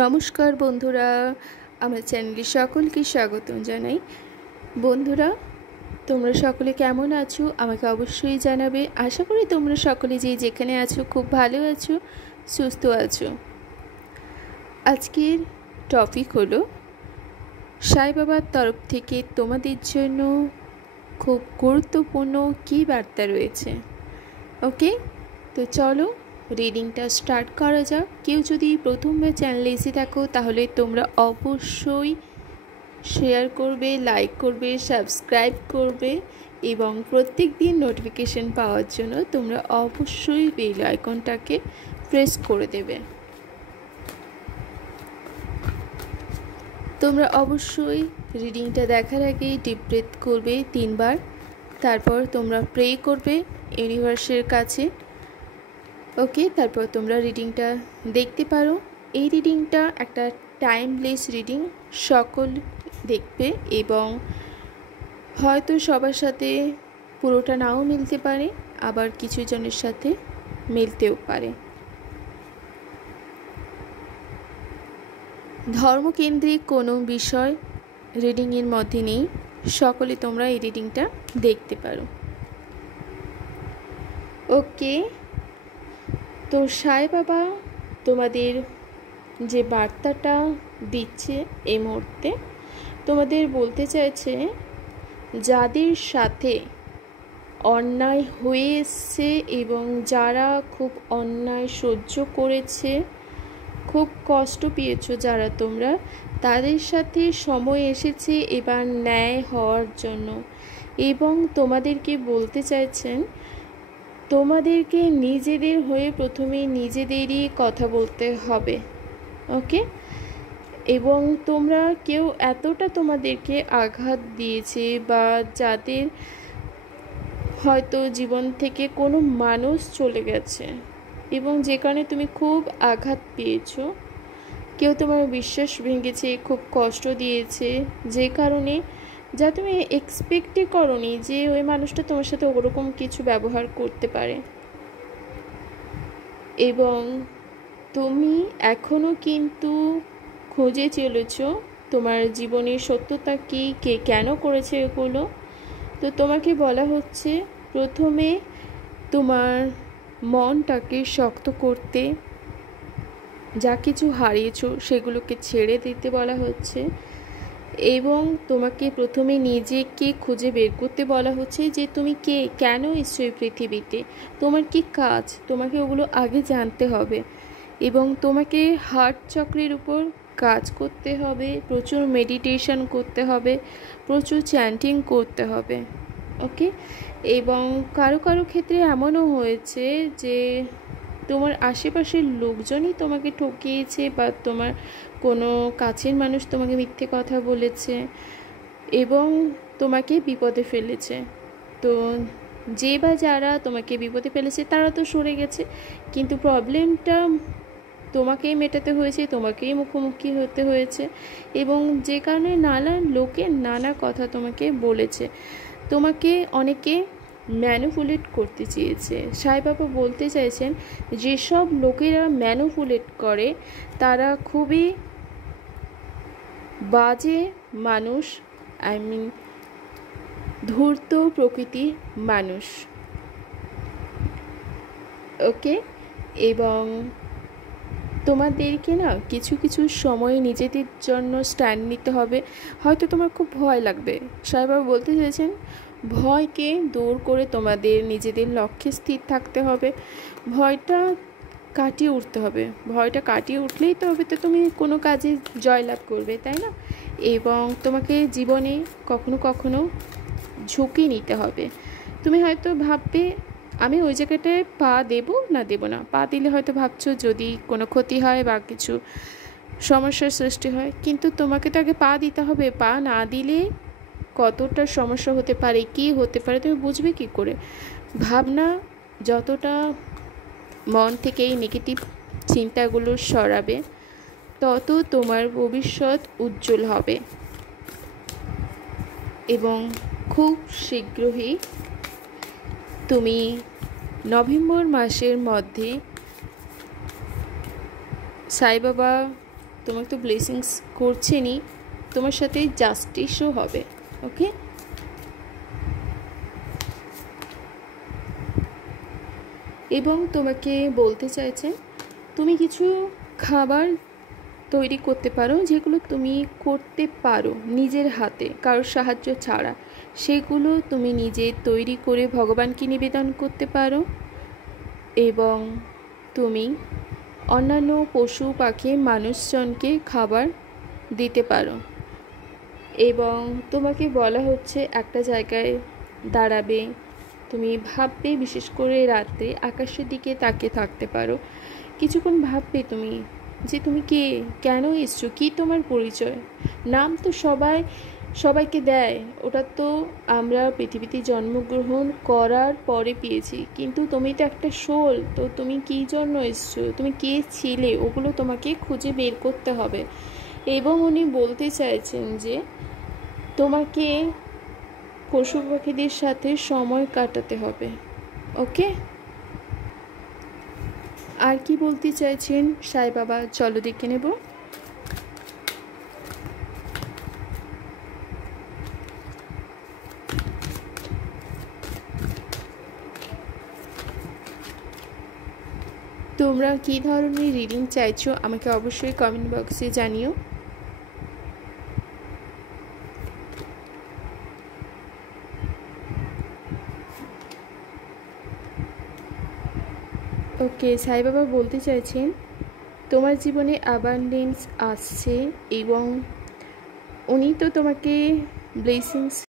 নমস্কার বন্ধুরা, আমার চ্যানেলে সকলকে স্বাগতম জানাই। বন্ধুরা, তোমরা সকলে কেমন আছো আমাকে অবশ্যই জানাবে। আশা করি তোমরা সকলে যেখানে আছো খুব ভালো আছো, সুস্থ আছো। আজকের টপিক হলো সাই বাবার তরফ থেকে তোমাদের জন্য খুব গুরুত্বপূর্ণ কী বার্তা রয়েছে। ওকে, তো চলো রিডিংটা স্টার্ট করা যাক। কেউ যদি প্রথমবার চ্যানেলে এসে থাকো তাহলে তোমরা অবশ্যই শেয়ার করবে, লাইক করবে, সাবস্ক্রাইব করবে এবং প্রত্যেক দিন নোটিফিকেশন পাওয়ার জন্য তোমরা অবশ্যই বেল আইকনটাকে প্রেস করে দেবে। তোমরা অবশ্যই রিডিংটা দেখার আগে ডিপ ব্রেথ করবে 3 বার, তারপর তোমরা প্রে করবে ইউনিভার্সের কাছে। ওকে, তারপর তোমরা রিডিংটা দেখতে পারো। এই রিডিংটা একটা টাইমলেস রিডিং, সকল দেখবে এবং হয়তো সবার সাথে পুরোটা নাও মিলতে পারে, আবার কিছু জনের সাথে মিলতেও পারে। ধর্মকেন্দ্রিক কোনো বিষয় রিডিংয়ের মধ্যে নেই, সকলে তোমরা এই রিডিংটা দেখতে পারো। ওকে, তো সাই বাবা তোমাদের যে বার্তাটা দিচ্ছে এই মুহূর্তে, তোমাদের বলতে চাইছে যাদের সাথে অন্যায় হয়ে এসছে এবং যারা খুব অন্যায় সহ্য করেছে, খুব কষ্ট পেয়েছো যারা তোমরা, তাদের সাথে সময় এসেছে এবার ন্যায় হওয়ার জন্য। এবং তোমাদেরকে বলতে চাইছেন তোমাদেরকে নিজেদের হয়ে প্রথমে নিজেদেরই কথা বলতে হবে। ওকে, এবং তোমরা কেউ এতটা তোমাদেরকে আঘাত দিয়েছে বা যাদের হয়তো জীবন থেকে কোনো মানুষ চলে গেছে এবং যে কারণে তুমি খুব আঘাত পেয়েছো, কেউ তোমার বিশ্বাস ভেঙেছে, খুব কষ্ট দিয়েছে, যে কারণে যা তুমি এক্সপেক্টই করোনি যে ওই মানুষটা তোমার সাথে ওরকম কিছু ব্যবহার করতে পারে। এবং তুমি এখনও কিন্তু খুঁজে চলেছ তোমার জীবনের সত্যতা কী, কে কেন করেছে এগুলো। তো তোমাকে বলা হচ্ছে প্রথমে তোমার মনটাকে শক্ত করতে, যা কিছু হারিয়েছো সেগুলোকে ছেড়ে দিতে বলা হচ্ছে এবং তোমাকে প্রথমে নিজেকে খুঁজে বের করতে বলা হচ্ছে যে তুমি কে, কেন এসছো এই পৃথিবীতে, তোমার কি কাজ, তোমাকে ওগুলো আগে জানতে হবে এবং তোমাকে হার্ট চক্রের উপর কাজ করতে হবে, প্রচুর মেডিটেশন করতে হবে, প্রচুর চ্যান্টিং করতে হবে। ওকে, এবং কারো কারো ক্ষেত্রে এমনও হয়েছে যে তোমার আশেপাশের লোকজনই তোমাকে ঠকিয়েছে বা তোমার কোনো কাছের মানুষ তোমাকে মিথ্যে কথা বলেছে এবং তোমাকে বিপদে ফেলেছে। তো যে বা যারা তোমাকে বিপদে ফেলেছে তারা তো সরে গেছে, কিন্তু প্রবলেমটা তোমাকেই মেটাতে হয়েছে, তোমাকেই মুখোমুখি হতে হয়েছে এবং যে কারণে নানা লোকে নানা কথা তোমাকে বলেছে, তোমাকে অনেকে ম্যানুপুলেট করতে চেয়েছে। সাই বাবা বলতে চাইছেন যেসব লোকেরা ম্যানুপুলেট করে তারা খুবই বাজে মানুষ, ধূর্ত প্রকৃতির মানুষ। ওকে, এবং তোমাদেরকে না কিছু কিছু সময় নিজেদের জন্য স্ট্যান্ড নিতে হবে। হয়তো তোমার খুব ভয় লাগবে, সাই বাবা বলতে চাইছেন ভয়কে দূর করে তোমাদের নিজেদের লক্ষ্যে স্থির থাকতে হবে, ভয়টা কাটিয়ে উঠতে হবে। ভয়টা কাটিয়ে উঠলেই তো হবে তো তুমি কোনো কাজে জয়লাভ করবে, তাই না? এবং তোমাকে জীবনে কখনো কখনো ঝুঁকি নিতে হবে। তুমি হয়তো ভাববে আমি ওই জায়গাটায় পা দেবো না দেবো না, পা দিলে হয়তো ভাবছো যদি কোনো ক্ষতি হয় বা কিছু সমস্যার সৃষ্টি হয়, কিন্তু তোমাকে তো আগে পা দিতে হবে। পা না দিলে কতটা সমস্যা হতে পারে, কী হতে পারে তুমি বুঝবে কী করে? ভাবনা যতটা মন থেকে এই নেগেটিভ চিন্তাগুলো সরাবে তত তোমার ভবিষ্যৎ উজ্জ্বল হবে এবং খুব শীঘ্রই তুমি নভেম্বর মাসের মধ্যে সাই বাবা তোমাকে তো ব্লেসিংস করছেনই, তোমার সাথে জাস্টিসও হবে। ওকে, এবং তোমাকে বলতে চাইছেন তুমি কিছু খাবার তৈরি করতে পারো, যেগুলো তুমি করতে পারো নিজের হাতে কারোর সাহায্য ছাড়া। সেগুলো তুমি নিজে তৈরি করে ভগবানকে নিবেদন করতে পারো, এবং তুমি অন্যান্য পশু পাখি মানুষজনকে খাবার দিতে পারো। এবং তোমাকে বলা হচ্ছে একটা জায়গায় দাঁড়াবে, তুমি ভাববে, বিশেষ করে রাতে আকাশের দিকে তাকিয়ে থাকতে পারো, কিছুক্ষণ ভাববে তুমি যে তুমি কে, কেন এসছো, কী তোমার পরিচয়। নাম তো সবাইকে দেয়, ওটা তো আমরা পৃথিবীতে জন্মগ্রহণ করার পরে পেয়েছি, কিন্তু তুমি তো একটা সোল, তো তুমি কী জন্য এসছো, তুমি কে ছিলে, ওগুলো তোমাকে খুঁজে বের করতে হবে। এবং উনি বলতে চাইছেন যে তোমাকে পশু পাখিদের সাথে সময় কাটাতে হবে। ওকে, আর কি বলতে চাইছেন সাই বাবা, চলো দেখে নেব। তোমরা কী ধরনের রিডিং চাইছো আমাকে অবশ্যই কমেন্ট বক্সে জানিও। ওকে, সাই বাবা বলতে চাইছেন তোমার জীবনে অ্যাবান্ডেন্স আসছে, এবং উনি তো তোমাকে ব্লেসিংস